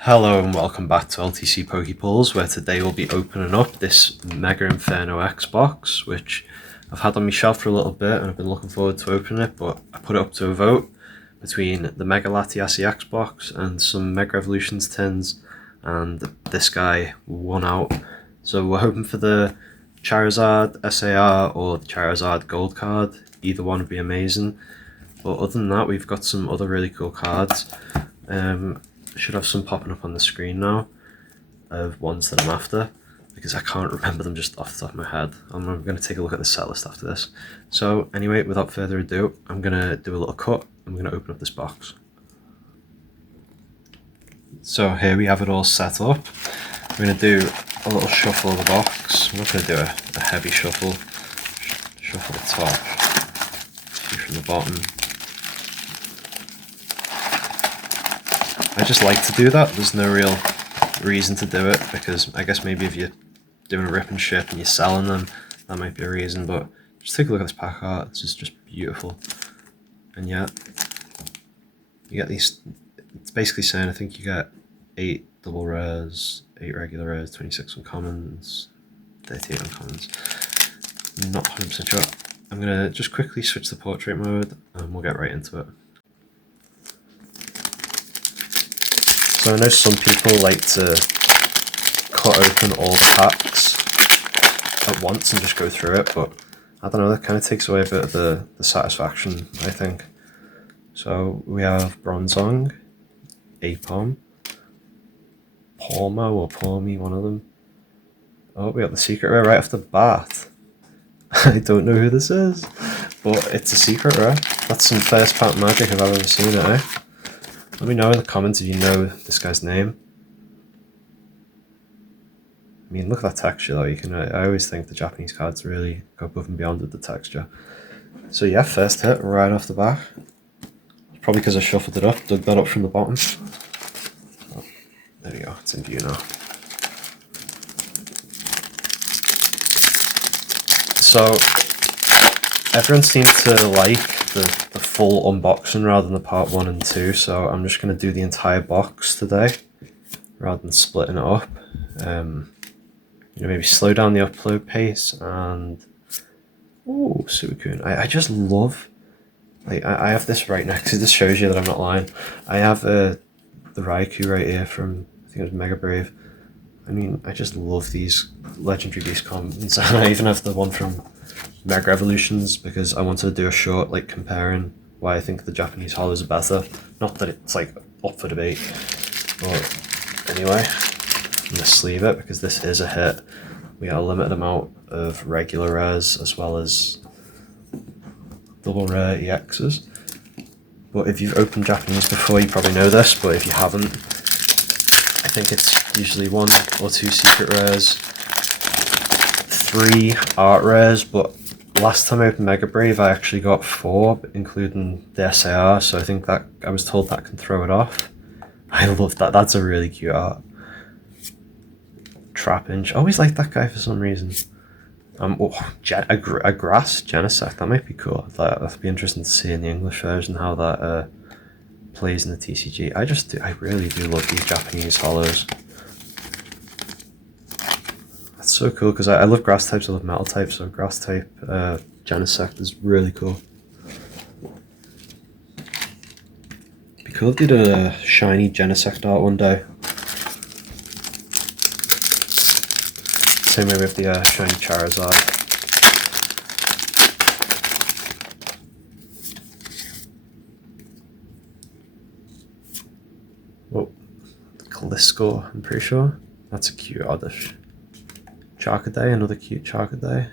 Hello and welcome back to LTC Pokepulls, where today we'll be opening up this Mega Inferno Xbox, which I've had on my shelf for a little bit and I've been looking forward to opening it, but I put it up to a vote between the Mega Latiasi Xbox and some Mega Evolutions tins, and this guy won out. So we're hoping for the Charizard SAR or the Charizard Gold card. Either one would be amazing. But other than that, we've got some other really cool cards. Should have some popping up on the screen now of ones that I'm after, because I can't remember them just off the top of my head. I'm going to take a look at the set list after this. So anyway, without further ado, I'm going to do a little cut. I'm going to open up this box. So here we have it all set up. I'm going to do a little shuffle of the box. I'm not going to do a heavy shuffle. Shuffle the top, see from the bottom. I just like to do that. There's no real reason to do it, because I guess maybe if you're doing a rip and ship and you're selling them, that might be a reason, but just take a look at this pack art. This is just beautiful. And yeah, you get these, it's basically saying I think you get 8 double rares, 8 regular rares, 26 uncommons, 38 uncommons. Not 100% sure. I'm going to just quickly switch to portrait mode and we'll get right into it. So I know some people like to cut open all the packs at once and just go through it, but I don't know, that kind of takes away a bit of the satisfaction, I think. So we have Bronzong, Apom, Palmo or Palmy, one of them. Oh, we got the secret rare right off the bat. I don't know who this is, but it's a secret rare. That's some first pack magic if I've ever seen it, eh? Let me know in the comments if you know this guy's name. I mean, look at that texture though. You can. I always think the Japanese cards really go above and beyond with the texture. So yeah, first hit right off the back. Probably because I shuffled it up, dug that up from the bottom. Oh, there we go, it's in view now. So everyone seems to like the full unboxing rather than the part 1 and 2, so I'm just going to do the entire box today rather than splitting it up. Maybe slow down the upload pace and... Ooh, Suicune. I just love... I have this right next to this, shows you that I'm not lying. I have the Raikou right here from, I think it was Mega Brave. I mean, I just love these Legendary Beast combos. And I even have the one from Mega Evolutions, because I wanted to do a short like comparing why I think the Japanese hollows are better. Not that it's like up for debate, but anyway, I'm gonna sleeve it because this is a hit. We got a limited amount of regular rares as well as double rare EXs. But if you've opened Japanese before, you probably know this, but if you haven't, I think it's usually 1 or 2 secret rares, 3 art rares, but last time I opened Mega Brave I actually got 4, including the SAR, so I think that I was told that can throw it off. I love that, that's a really cute art. Trapinch, I always liked that guy for some reason. A grass Genesect, that might be cool. That'd be interesting to see in the English version how that plays in the TCG. I really do love these Japanese hollows. That's so cool because I love grass types, I love metal types, so grass type Genesect is really cool. Be cool if they did a shiny Genesect art one day. Same way with the shiny Charizard. Whoa, Gliscor, I'm pretty sure. That's a cute oddish. Charcaday, another cute Charcaday.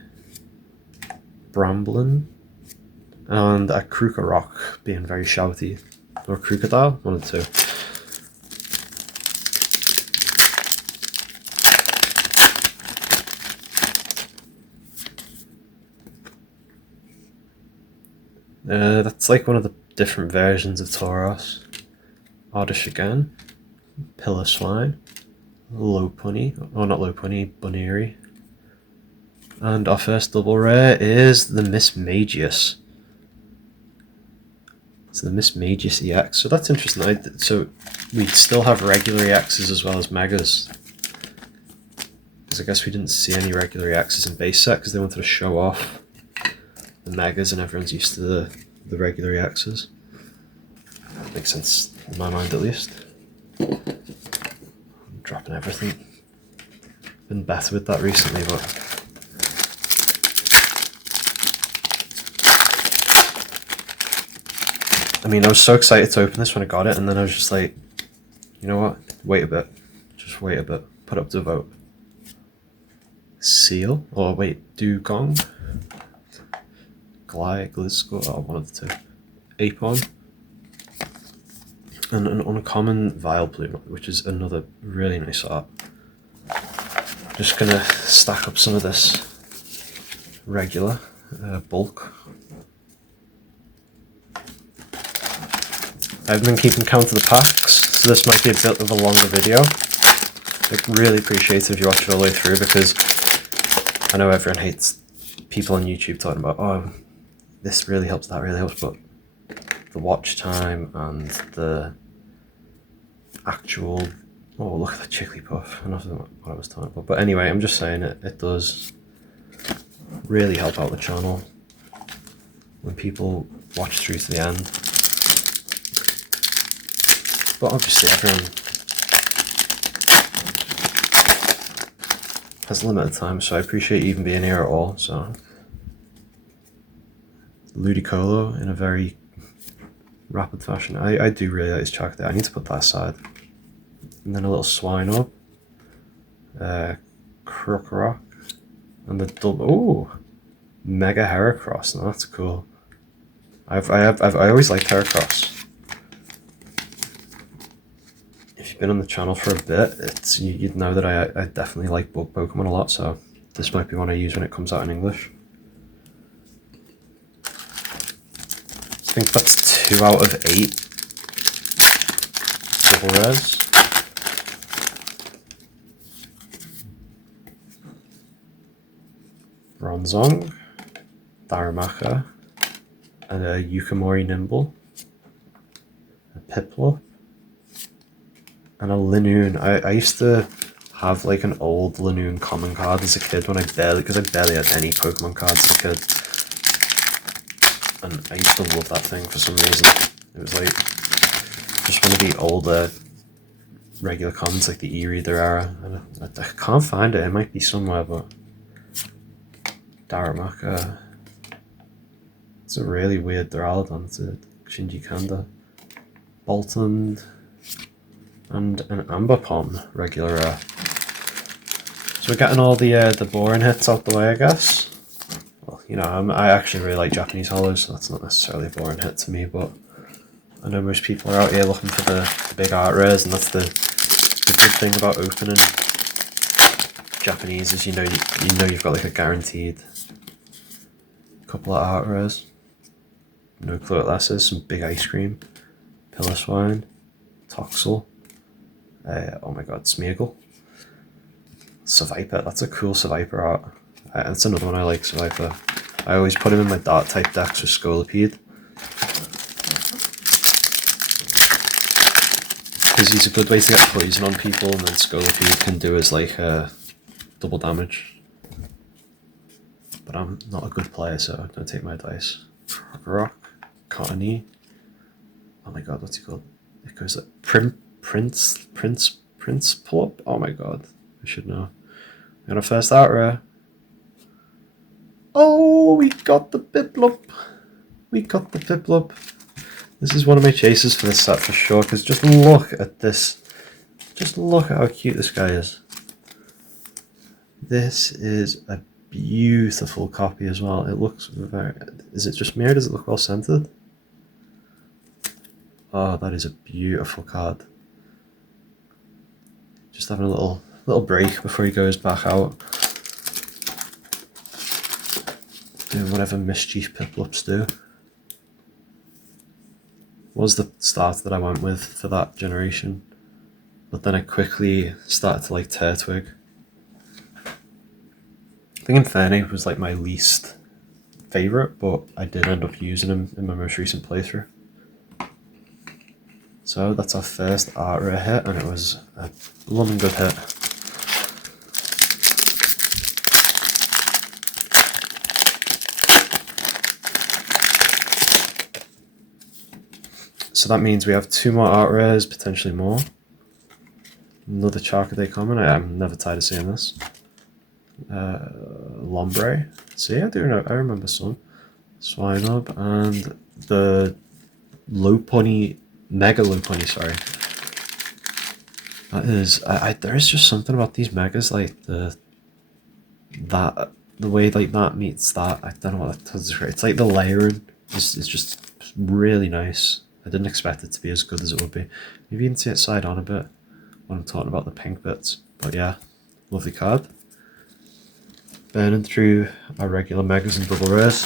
Bramblin. And a Krugerrock being very shouty. Or Krookodile, one of the two. That's like one of the different versions of Tauros. Oddish again. Piloswine. Lopunny. Oh, not Lopunny, Bunnery. And our first double rare is the Miss Magius. So the Miss Magus EX. So that's interesting. So we still have regular EXs as well as megas. Because I guess we didn't see any regular EXs in base set because they wanted to show off the megas and everyone's used to the regular EXs. That makes sense in my mind at least. I'm dropping everything. Been better with that recently, but I mean, I was so excited to open this when I got it, and then I was just like, you know what? Wait a bit. Just wait a bit. Put up to vote. Seal? Or wait, Dugong? Glisco? Oh, one of the two. Apon. And an uncommon Vileplume, which is another really nice art. Just gonna stack up some of this regular bulk. I've been keeping count of the packs, so this might be a bit of a longer video. I'd really appreciate it if you watch it all the way through, because I know everyone hates people on YouTube talking about, oh, this really helps, that really helps, but the watch time and the actual, oh, look at the Jigglypuff. Enough of what I was talking about. But anyway, I'm just saying it does really help out the channel when people watch through to the end. But obviously everyone has limited time, so I appreciate you even being here at all. So Ludicolo in a very rapid fashion. I do really like this track there. I need to put that aside. And then a little Swinub, Krokorok, and the double. Ooh, Mega Heracross. Now that's cool. I always liked Heracross. If you've been on the channel for a bit, you'd know that I definitely like bug Pokemon a lot. So this might be one I use when it comes out in English. I think that's 2 out of 8 double rares. Bronzong, Darumaka, and a Yukimori Nimble, a Piplup, and a Linoon. I used to have like an old Linoon common card as a kid when because I barely had any Pokemon cards as a kid. And I used to love that thing for some reason. It was like just one of the older regular commons, like the e-reader era. And I can't find it. It might be somewhere, but Darumaka. It's a really weird Duraludon. It's a Shinji Kanda. Bolton and an Ambipom regular rare. So we're getting all the boring hits out the way, I guess. Well, you know, I actually really like Japanese hollows, so that's not necessarily a boring hit to me, but I know most people are out here looking for the big art rares, and that's the good thing about opening Japanese is you know you've got like a guaranteed couple of art rares. No clue what that is. Some big ice cream, Piloswine, Toxel. Oh my god, Smeargle. Seviper, that's a cool Seviper art. That's another one I like, Seviper. I always put him in my Dart type decks with Scolipede. Because he's a good way to get poison on people, and then Scolipede can do as like double damage. But I'm not a good player, so don't take my advice. Rock, Cottony. Oh my god, what's he called? It goes like Prince Pull-Up? Oh my god, I should know. And a first art rare. Oh, we got the Piplup. We got the Piplup. This is one of my chases for this set for sure, because just look at this. Just look at how cute this guy is. This is a beautiful copy as well. It looks very... Is it just me or does it look well centered? Oh, that is a beautiful card. Just having a little break before he goes back out. Doing whatever mischief Piplups do. Was the start that I went with for that generation. But then I quickly started to like Turtwig. I think Inferno was like my least favourite, but I did end up using him in my most recent playthrough. So that's our first art rare hit, and it was a blooming good hit. So that means we have 2 more art rares, potentially more. Another Charcaday common. I'm never tired of seeing this. Lombre. See, I do know. I remember some. Swinub and the Lopunny, Mega Lopunny. Sorry. That is. There is just something about these megas, like the way like that meets that. I don't know what that does. It's like the layering is just really nice. I didn't expect it to be as good as it would be. Maybe you can see it side on a bit when I'm talking about the pink bits. But yeah, lovely card. Burning through our regular megas and double rares.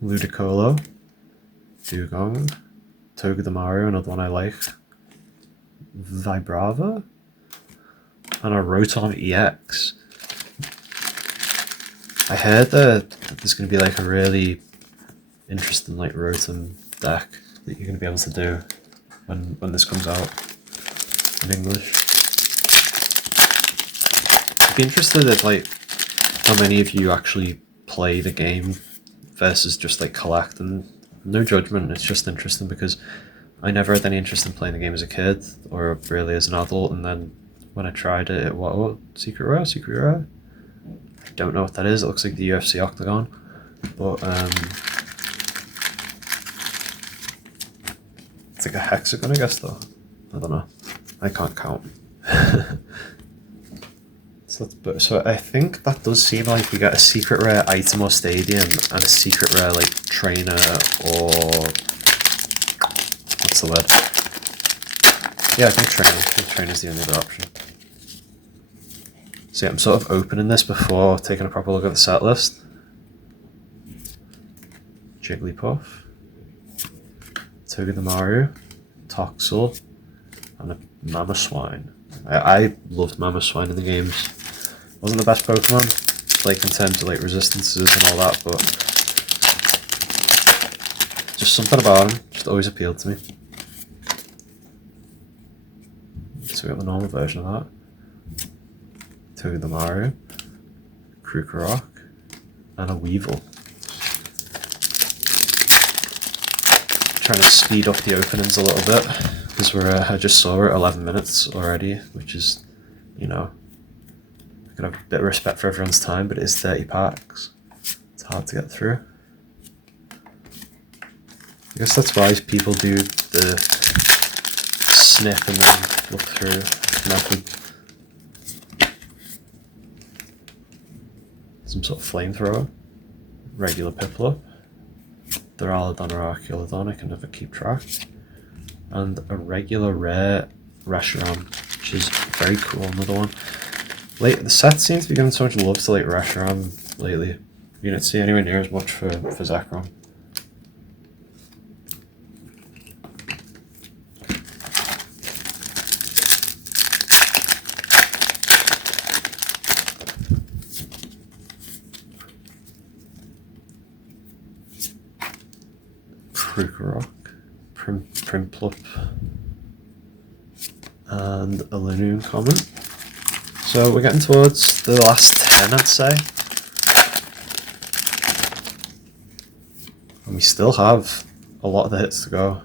Ludicolo, Dugong, Togedemaru, another one I like. Vibrava, and a Rotom EX. I heard that there's going to be like a really interesting like Rotom deck that you're going to be able to do when this comes out in English. I'd be interested if like how many of you actually play the game versus just like collect, and no judgment, it's just interesting because I never had any interest in playing the game as a kid or really as an adult, and then when I tried it, Secret Rare? Secret Rare? I don't know what that is. It looks like the UFC Octagon, but it's like a hexagon, I guess, though. I don't know. I can't count. So I think that does seem like we get a secret rare item or stadium and a secret rare like trainer or what's the word? Yeah, I think trainer. I think trainer's the only other option. So yeah, I'm sort of opening this before taking a proper look at the set list. Jigglypuff, Togedemaru, Toxel, and a Mamoswine. I loved Mamoswine in the games. Wasn't the best Pokemon, like in terms of like resistances and all that, but just something about him just always appealed to me. So we got the normal version of that. Togedemaru, Krukorok, and a Weevil. Trying to speed up the openings a little bit because I just saw we're at 11 minutes already, which is, you know, I have a bit of respect for everyone's time, but it is 30 packs. It's hard to get through. I guess that's why people do the snip and then look through method. Some sort of flamethrower. Regular Piplup. Duraludon or Archaeolodon, I can never keep track. And a regular rare Reshiram, which is very cool, another one. The set seems to be giving so much love to like Reshiram lately. You don't see anywhere near as much for Zekrom. Krukorok, Primplup, and a Linoon common. So we're getting towards the last 10, I'd say. And we still have a lot of the hits to go.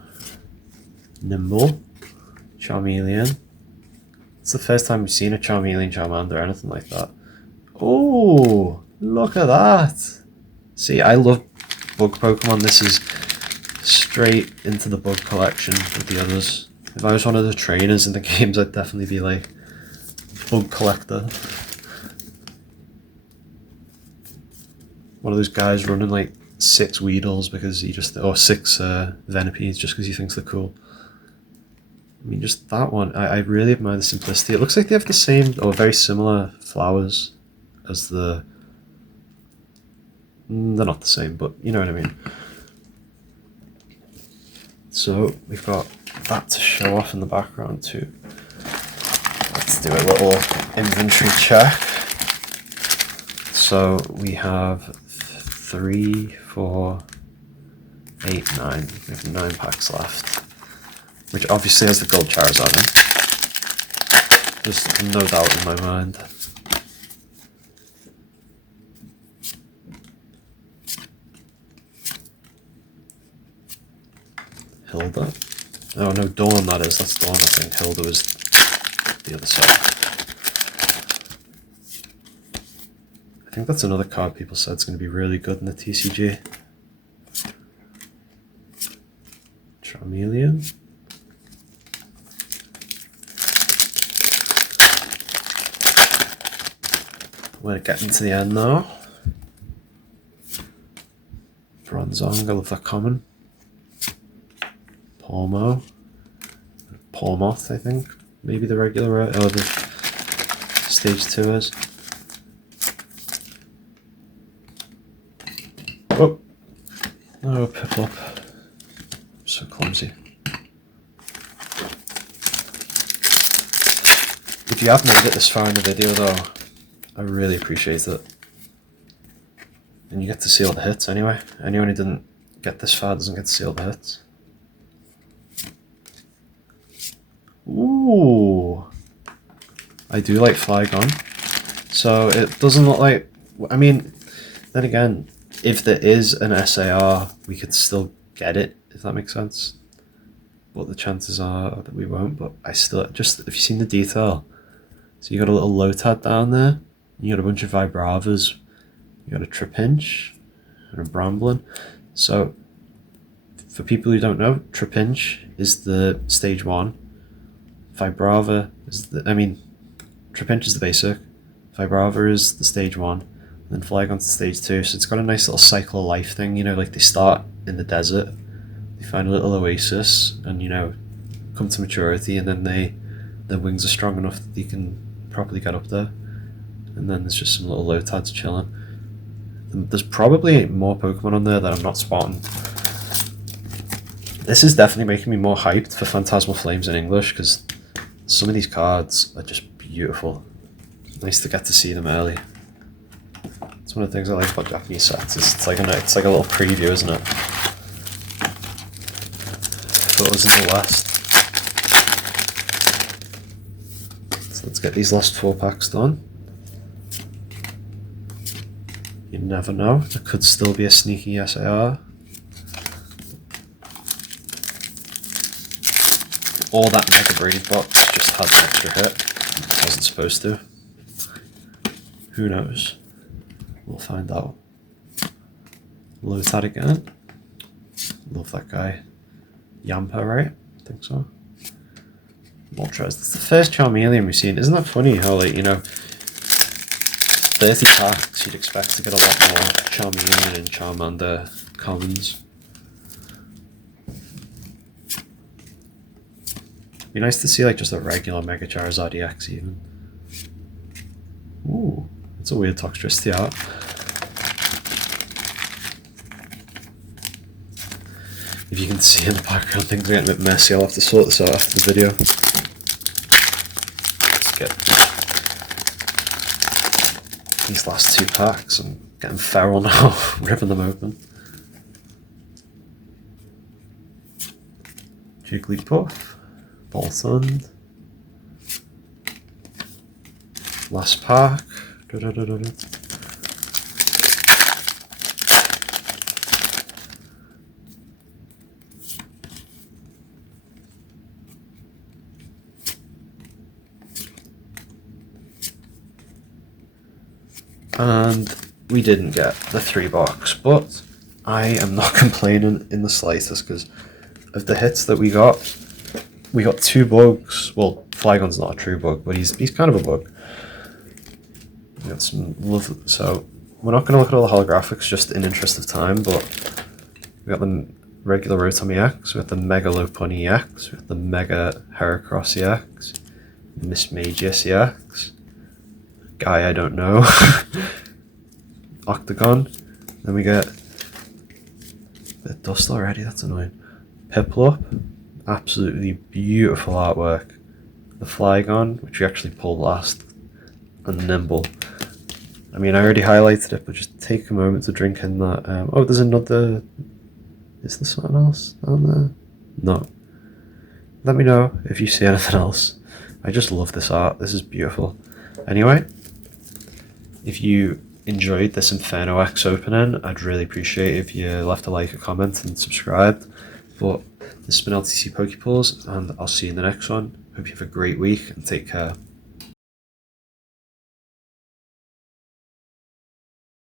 Nimble, Charmeleon. It's the first time we've seen a Charmeleon, Charmander, or anything like that. Oh, look at that. See, I love bug Pokemon. This is straight into the bug collection with the others. If I was one of the trainers in the games, I'd definitely be like bug collector. One of those guys running like 6 Weedles because he just, or 6 Venipedes just because he thinks they're cool. I mean, just that one, I really admire the simplicity. It looks like they have the same or very similar flowers as the, they're not the same, but you know what I mean. So we've got that to show off in the background too. Let's Let's do a little inventory check. So we have 3, 4, 8, 9. We have 9 packs left, which obviously has the gold Charizard in. There's no doubt in my mind. Hilda. Oh no, Dawn that is. That's Dawn, I think. Hilda was the other side. I think that's another card people said is going to be really good in the TCG. Charmeleon. We're getting to the end now. Bronzong, I love that common. Palmo. Palmoth, I think. Maybe the regular, or the stage 2 is. Oh! Oh, Piplup. So clumsy. If you have made it this far in the video though, I really appreciate it. And you get to see all the hits anyway. Anyone who didn't get this far doesn't get to see all the hits. Ooh! I do like Flygon. So it doesn't look like... I mean, then again, if there is an SAR, we could still get it, if that makes sense. But the chances are that we won't, but I still... Just, if you've seen the detail, so you got a little Lotad down there, you got a bunch of Vibravas, you got a Trapinch, and a Bramblin. So, for people who don't know, Trapinch is the stage 1, Vibrava is the... I mean, Trapinch is the basic, Vibrava is the stage 1, and then Flygon's the stage 2, so it's got a nice little cycle of life thing, you know, like they start in the desert, they find a little oasis, and, you know, come to maturity, and then their wings are strong enough that they can properly get up there, and then there's just some little Lotads chilling. And there's probably more Pokemon on there that I'm not spotting. This is definitely making me more hyped for Phantasmal Flames in English, because some of these cards are just beautiful. It's nice to get to see them early. It's one of the things I like about Japanese sets. It's like a little preview, isn't it? Photos in the West. So let's get these last 4 packs done. You never know, there could still be a sneaky SAR. Or that Mega Breed box just had an extra hit. It wasn't supposed to. Who knows? We'll find out. Lotad again. Love that guy. Yamper, right? I think so. Moltres. That's the first Charmeleon we've seen. Isn't that funny how, like, you know, 30 packs, you'd expect to get a lot more Charmeleon and Charmander commons. Be nice to see like just a regular Mega Charizard EX even. Ooh, that's a weird Toxtricity art. If you can see in the background, things are getting a bit messy. I'll have to sort this out after the video. Let's get these last 2 packs. I'm getting feral now, ripping them open. Jigglypuff. Boltund. Last pack. And we didn't get the 3 box, but I am not complaining in the slightest because of the hits that we got. We got 2 bugs. Well, Flygon's not a true bug, but he's kind of a bug. We got some lovely... So, we're not going to look at all the holographics just in interest of time, but we got the regular Rotom EX, we got the Mega Lopunny EX, we got the Mega Heracross EX, Miss Magius EX, guy I don't know, Octagon, then we get a bit of dust already, that's annoying. Piplup. Absolutely beautiful artwork. the Flygon, which we actually pulled last, and Nimble. I mean, I already highlighted it, but just take a moment to drink in that. Oh, there's another. Is there something else down there? No. Let me know if you see anything else. I just love this art. This is beautiful. Anyway, if you enjoyed this Inferno X opening, I'd really appreciate it if you left a like, a comment, and subscribed. But this has been LTC Pokeballs, and I'll see you in the next one. Hope you have a great week and take care.